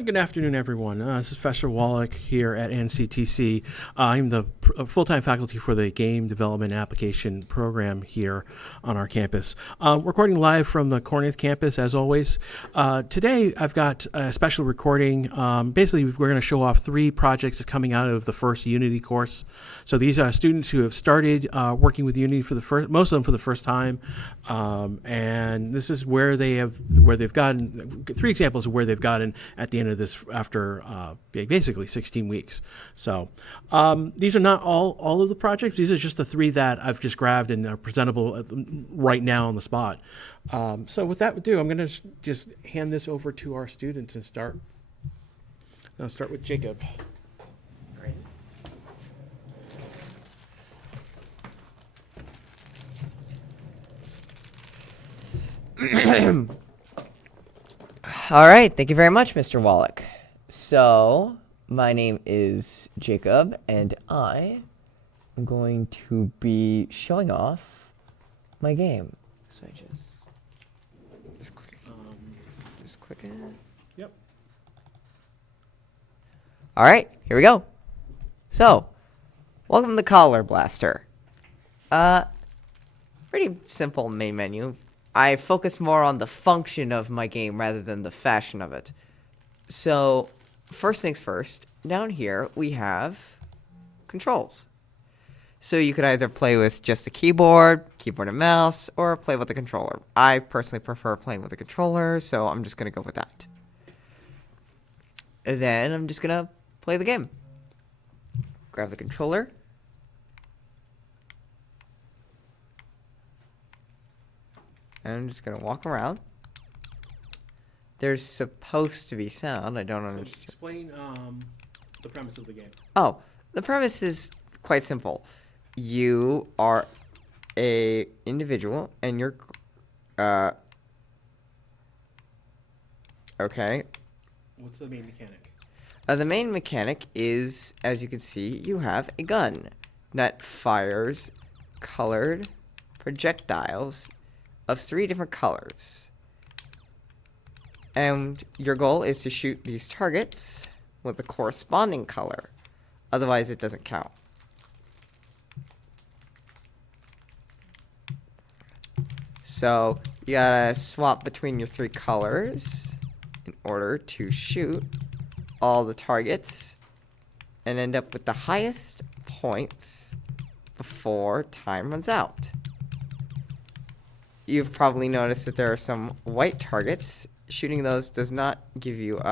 Good afternoon, everyone. This is Professor Wallach here at NCTC. I'm the full-time faculty for the Game Development Application program here on our campus. Recording live from the Corinth campus, as always. Today, I've got a special recording. Basically, we're going to show off 3 projects that's coming out of the first Unity course. So these are students who have started working with Unity for most of them for the first time, and this is where they've gotten 3 examples of where they've gotten at the end of this after basically 16 weeks. So these are not all of the projects. These are just the 3 that I've just grabbed and are presentable right now on the spot. So with that ado, I'm going to just hand this over to our students and start. I'll start with Jacob. All right, thank you very much, Mr. Wallach. So, my name is Jacob, and I am going to be showing off my game. So I just click it. Yep. All right, here we go. So, welcome to Collar Blaster. Pretty simple main menu. I focus more on the function of my game rather than the fashion of it. So, first things first, down here we have controls. So you could either play with just a keyboard and mouse, or play with the controller. I personally prefer playing with the controller, so I'm just going to go with that. And then I'm just going to play the game. Grab the controller. And I'm just going to walk around. There's supposed to be sound. I don't understand. So explain the premise of the game. Oh, the premise is quite simple. You are a individual, and you're... okay. What's the main mechanic? The main mechanic is, as you can see, you have a gun that fires colored projectiles of 3 different colors. And your goal is to shoot these targets with the corresponding color. Otherwise, it doesn't count. So, you gotta swap between your 3 colors in order to shoot all the targets and end up with the highest points before time runs out. You've probably noticed that there are some white targets. Shooting those does not give you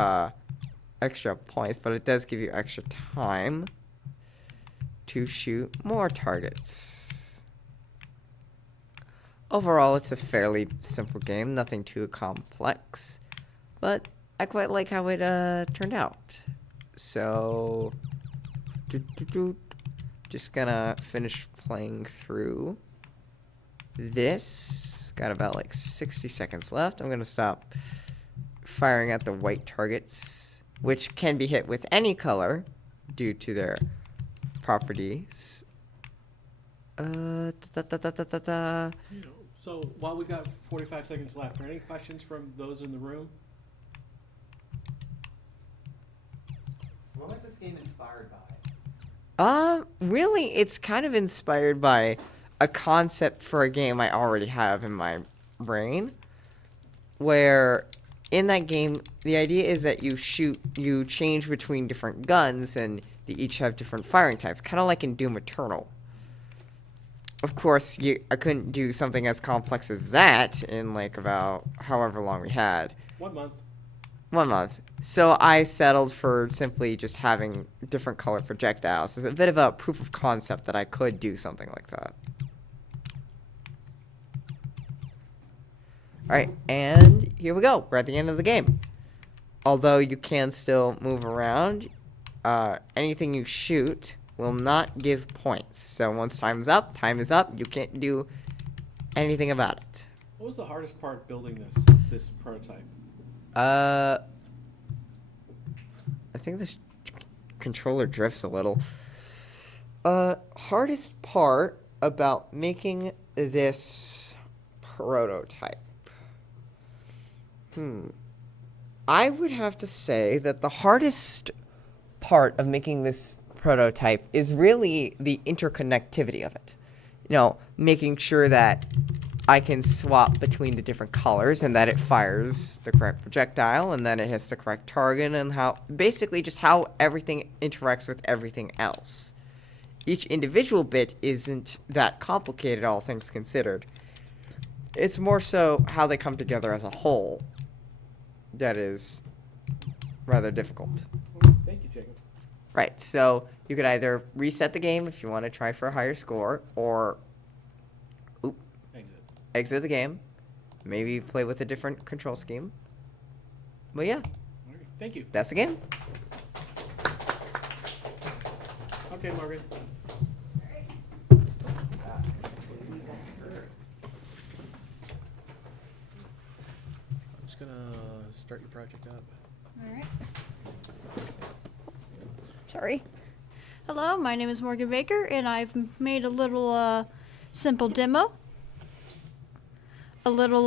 extra points, but it does give you extra time to shoot more targets. Overall, it's a fairly simple game, nothing too complex, but I quite like how it turned out. So, just gonna finish playing through this. Got about like 60 seconds left. I'm going to stop firing at the white targets, which can be hit with any color due to their properties. So while we got 45 seconds left, are any questions from those in the room? What was this game inspired by? Really, it's kind of inspired by a concept for a game I already have in my brain, where in that game, the idea is that you change between different guns, and they each have different firing types, kind of like in Doom Eternal. Of course, I couldn't do something as complex as that in like about however long we had. 1 month. 1 month. So I settled for simply just having different color projectiles. It's a bit of a proof of concept that I could do something like that. Alright, and here we go. We're at the end of the game. Although you can still move around, anything you shoot will not give points. So once time is up, you can't do anything about it. What was the hardest part building this prototype? I think this controller drifts a little. Hardest part about making this prototype. I would have to say that the hardest part of making this prototype is really the interconnectivity of it. Making sure that I can swap between the different colors and that it fires the correct projectile and that it hits the correct target and basically just how everything interacts with everything else. Each individual bit isn't that complicated, all things considered. It's more so how they come together as a whole that is rather difficult. Thank you, Jacob. Right, so you could either reset the game if you want to try for a higher score, or exit the game, maybe play with a different control scheme. But yeah, All right. Thank you. that's the game. Okay, Margaret. I'm just gonna start your project up. All right. Sorry. Hello, my name is Morgan Baker, and I've made a little simple demo. A little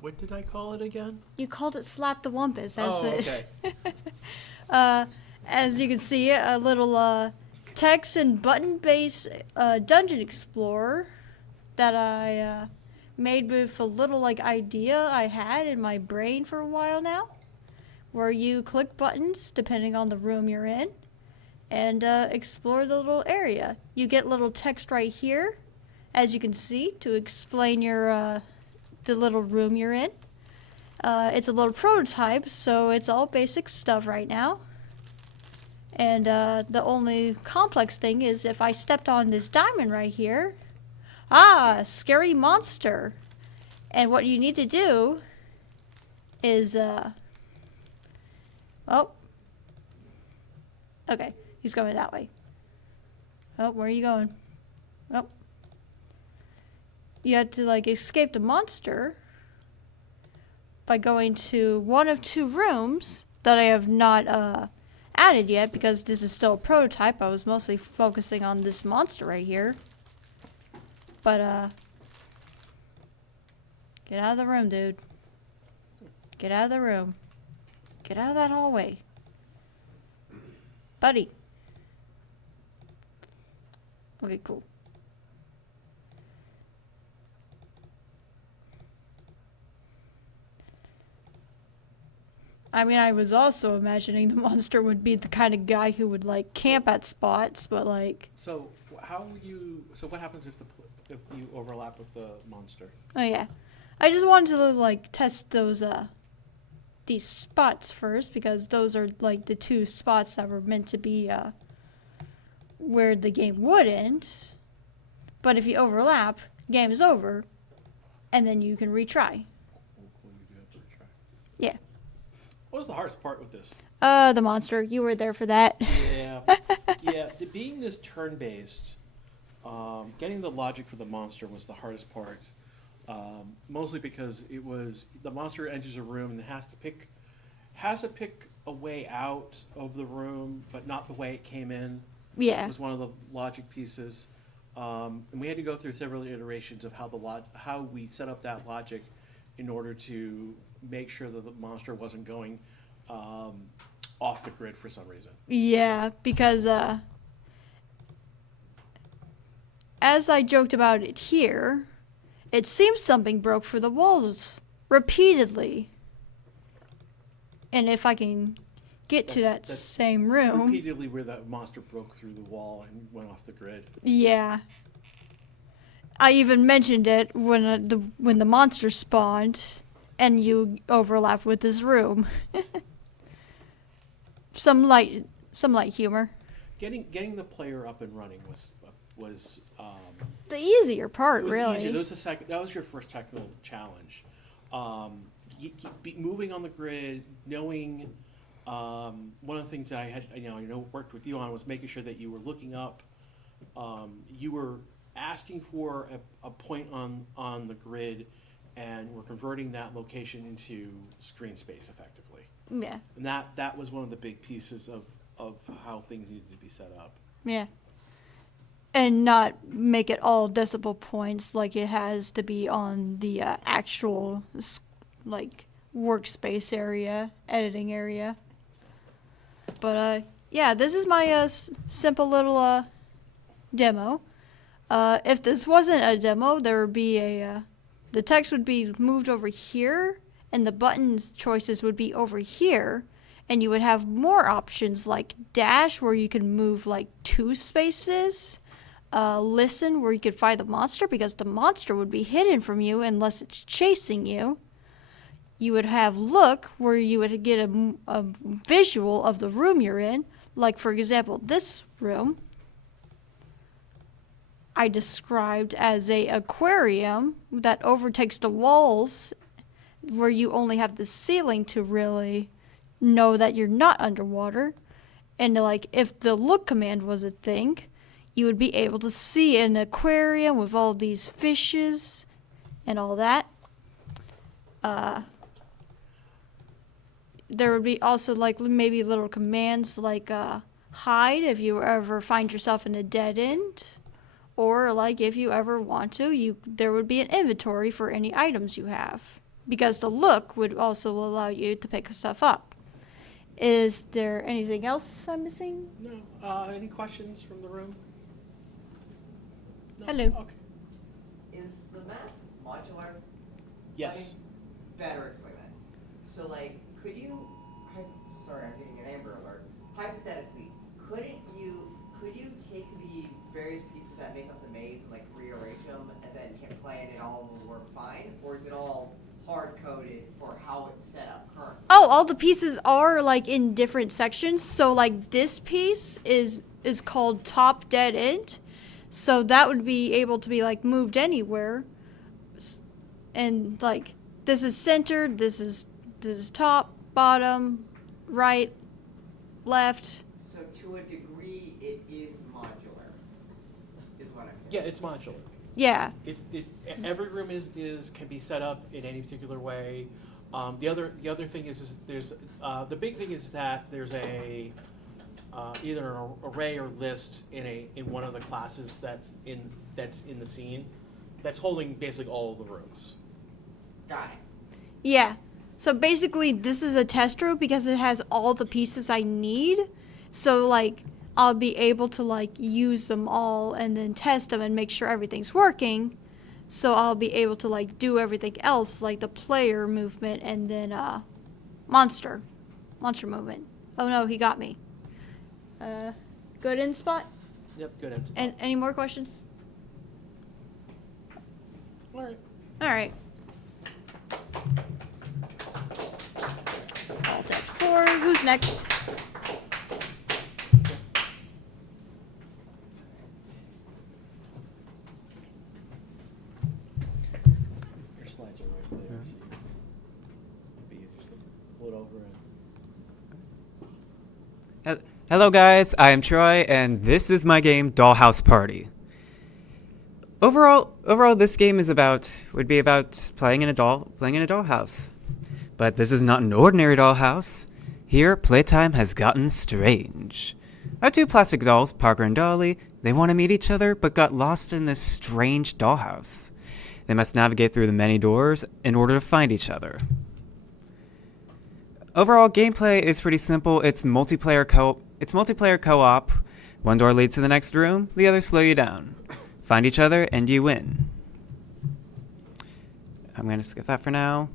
What did I call it again? you called it Slap the Wumpus. Okay. As you can see, a little text and button-based dungeon explorer that I made with a little idea I had in my brain for a while now, where you click buttons depending on the room you're in and explore the little area. You get little text right here, as you can see, to explain your the little room you're in. It's a little prototype, so it's all basic stuff right now. And the only complex thing is if I stepped on this diamond right here, scary monster. And what you need to do is, okay, he's going that way. Oh, where are you going? Oh. You had to escape the monster by going to one of two rooms that I have not added yet because this is still a prototype. I was mostly focusing on this monster right here. But get out of the room, dude. Get out of the room. Get out of that hallway. Buddy. Okay, cool. I mean, I was also imagining the monster would be the kind of guy who would camp at spots, but So So what happens if you overlap with the monster? oh yeah, I just wanted to test those these spots first because those are the two spots that were meant to be where the game would end. But if you overlap, game is over, and then you can retry. Oh, cool, you do have to retry. Yeah. What was the hardest part with this? The monster. You were there for that. Yeah, yeah. Being this turn-based, getting the logic for the monster was the hardest part. Mostly because it was the monster enters a room and has to pick a way out of the room, but not the way it came in. Yeah. Was one of the logic pieces, and we had to go through several iterations of how we set up that logic in order to make sure that the monster wasn't going off the grid for some reason. Yeah, because as I joked about it here, it seems something broke through the walls repeatedly. And if I can get to that That's same room. Repeatedly where that monster broke through the wall and went off the grid. Yeah. I even mentioned it when the monster spawned and you overlap with this room. some light humor. Getting the player up and running was The easier part, it was really. easier. That was your first technical challenge. Moving on the grid, knowing one of the things that I had worked with you on was making sure that you were looking up. You were asking for a point on the grid, and we're converting that location into screen space effectively. Yeah. And that was one of the big pieces of how things needed to be set up. Yeah. And not make it all decimal points like it has to be on the actual workspace area, editing area. But yeah, this is my simple little demo. If this wasn't a demo, there would be the text would be moved over here, and the button choices would be over here, and you would have more options like dash, where you can move like 2 spaces, listen, where you could find the monster, because the monster would be hidden from you unless it's chasing you. You would have look, where you would get a visual of the room you're in, like for example, this room I described as a aquarium that overtakes the walls, where you only have the ceiling to really know that you're not underwater. And like if the look command was a thing, you would be able to see an aquarium with all these fishes and all that. There would be also like maybe little commands like hide if you ever find yourself in a dead end. Or like if you ever want to, there would be an inventory for any items you have, because the look would also allow you to pick stuff up. Is there anything else I'm missing? No. Any questions from the room? No? Hello. Okay. Is the map modular? Yes. Let me better explain that. So, like, could you? Sorry, I'm getting an Amber Alert. Hypothetically, could you take the various pieces that make up the maze and like rearrange them and then hit play and it all will work fine, or is it all hard coded for how it's set up currently? Oh, all the pieces are like in different sections. So like this piece is called top dead end. So that would be able to be like moved anywhere. And like this is centered, this is top, bottom, right, left. So to a degree, it is modular, is what I'm hearing. Yeah, it's modular. Yeah. Every room can be set up in any particular way. The other thing is there's the big thing is that there's a either an array or list in one of the classes that's in the scene that's holding basically all of the rooms. Got it. Yeah. So basically this is a test room because it has all the pieces I need. So like I'll be able to like use them all and then test them and make sure everything's working. So I'll be able to like do everything else like the player movement and then monster movement. Oh no, he got me. Good in spot. Yep, good answer. And any more questions? All right. All right. Alt F4. Who's next? Your slides are right there. So it'd be easier just to pull it over and. Hello guys, I am Troy, and this is my game Dollhouse Party. Overall, this game would be about playing in a dollhouse. But this is not an ordinary dollhouse. Here, playtime has gotten strange. Our 2 plastic dolls, Parker and Dolly, they want to meet each other, but got lost in this strange dollhouse. They must navigate through the many doors in order to find each other. Overall, gameplay is pretty simple. It's multiplayer co-op. One door leads to the next room, the others slow you down. Find each other, and you win. I'm going to skip that for now.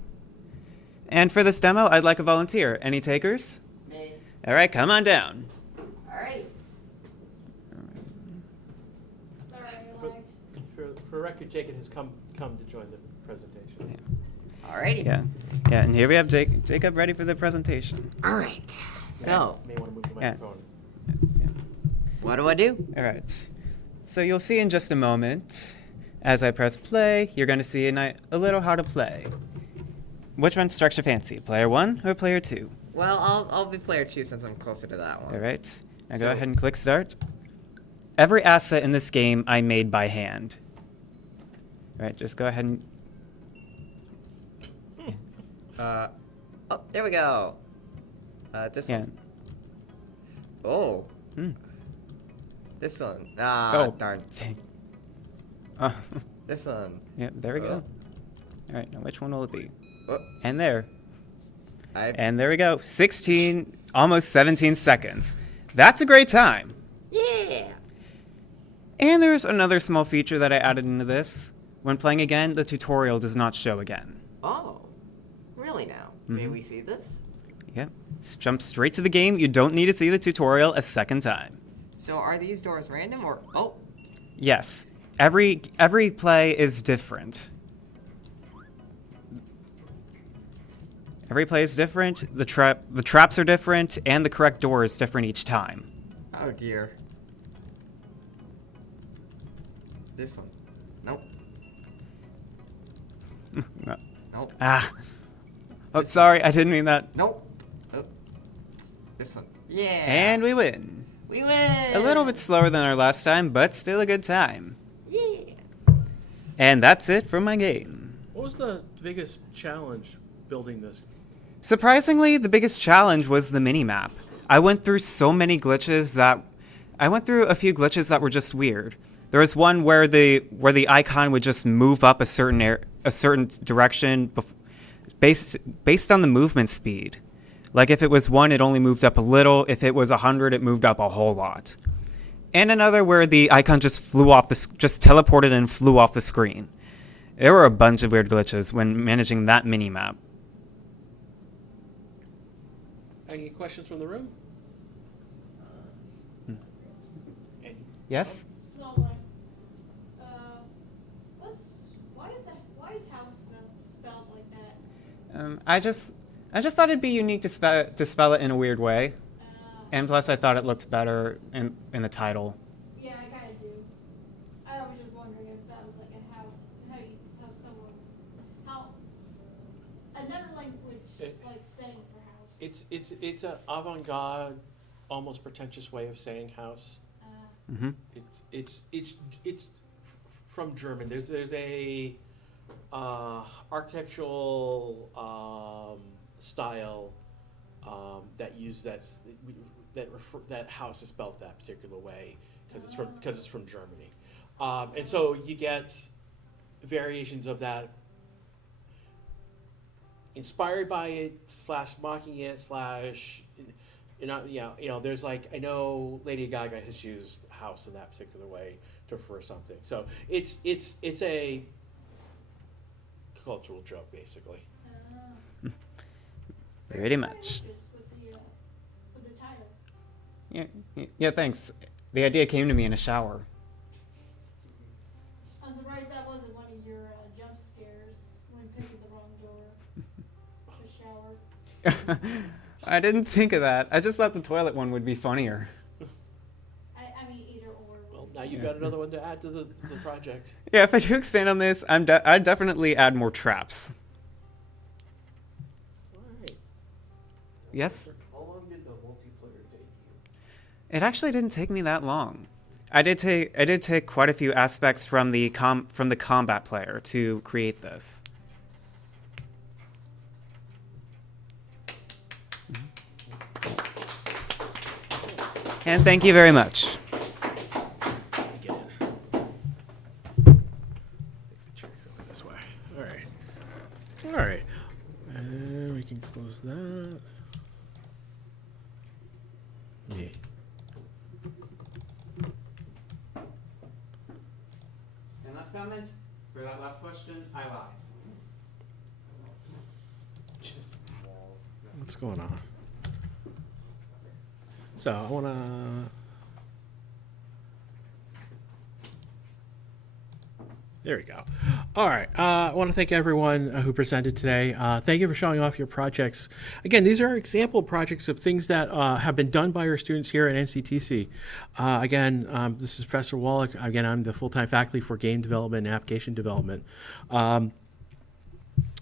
And for this demo, I'd like a volunteer. Any takers? Me. All right, come on down. Alrighty. For record, Jacob has come to join the presentation. Yeah. Alrighty. Yeah, and here we have Jacob ready for the presentation. Alright. So, May want to move the Yeah. microphone. what do I do? All right. So you'll see in just a moment, as I press play, you're going to see a little how to play. Which one strikes your fancy, player 1 or player 2? Well, I'll be player 2 since I'm closer to that one. All right. Now So- go ahead and click start. Every asset in this game I made by hand. All right, just go ahead and... Oh, there we go. This Yeah. one. Oh, Hmm. this one. Ah, Oh. darn. Dang. Oh. This one. Yeah, there we go. Oh. All right, now which one will it be? Oh. And there. And there we go. 16, almost 17 seconds. That's a great time. Yeah. And there's another small feature that I added into this. When playing again, the tutorial does not show again. Oh, really now? May we see this? Yep. Jump straight to the game. You don't need to see the tutorial a second time. So are these doors random or... Oh, Yes. Every play is different. Every play is different. The traps are different, and the correct door is different each time. oh dear. This one. Nope. No. Nope. Ah. Oh, sorry. I didn't mean that. Nope. Oh. This one. Yeah. And we win. we win. A little bit slower than our last time, but still a good time. Yeah. And that's it for my game. What was the biggest challenge building this? Surprisingly, the biggest challenge was the mini-map. I went through so many glitches that... I went through a few glitches that were just weird. There was one where the icon would just move up a certain direction based on the movement speed. Like if it was 1, it only moved up a little. If it was 100, it moved up a whole lot. And another where the icon just just teleported and flew off the screen. There were a bunch of weird glitches when managing that mini-map. Any questions from the room? Yes? Smell like. Why is house spelled like that? I just thought it'd be unique to spell it in a weird way. And plus I thought it looked better in the title. Yeah, I kind of do. I was just wondering if that was like how another language like saying for house. It's an avant-garde, almost pretentious way of saying house. Mm-hmm. It's from German. There's a architectural style that that house is spelled that particular way because it's from Germany, and so you get variations of that inspired by it / mocking it / there's like, I know Lady Gaga has used house in that particular way to refer something. So it's a cultural joke basically. Pretty much. With the title. Yeah, thanks. The idea came to me in a shower. I'm surprised that wasn't one of your jump scares when picking the wrong door. The shower. I didn't think of that. I just thought the toilet one would be funnier. I mean, either or. Well, now you've got another one to add to the project. Yeah, if I do expand on this, I'd definitely add more traps. All right. Yes? How long did the multiplayer take you? It actually didn't take me that long. I did take quite a few aspects from the combat player to create this. And thank you very much. Get in. This way. All right. All right. And we can close that. Yeah. And last comment for that last question, I lied. Just walls. What's going on? So I want to. There we go. All right. I want to thank everyone who presented today. Thank you for showing off your projects. Again, these are example projects of things that have been done by our students here at NCTC. Again, this is Professor Wallach. Again, I'm the full-time faculty for game development and application development.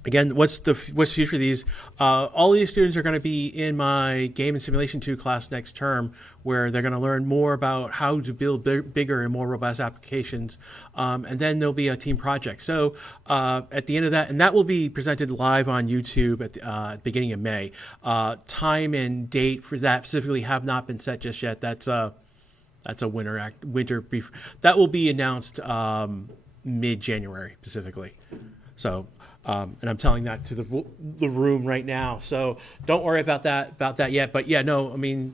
Again, what's the future of these? All these students are going to be in my Game and Simulation 2 class next term, where they're going to learn more about how to build bigger and more robust applications. And then there'll be a team project. So at the end of that, and that will be presented live on YouTube at the beginning of May. Time and date for that specifically have not been set just yet. That's a winter brief. That will be announced mid-January specifically. So And I'm telling that to the room right now. So don't worry about that yet. But yeah, no, I mean,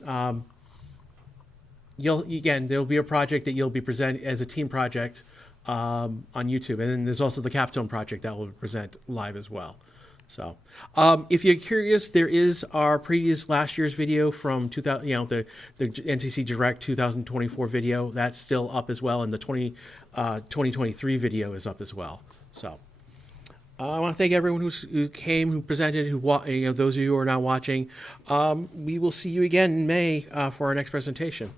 there'll be a project that you'll be present as a team project on YouTube, and then there's also the Capstone project that will present live as well. So, if you're curious, there is our previous last year's video from 2000, the NCC Direct 2024 video that's still up as well, and the 2023 video is up as well. So, I want to thank everyone who came, who presented, those of you who are now watching. We will see you again in May for our next presentation.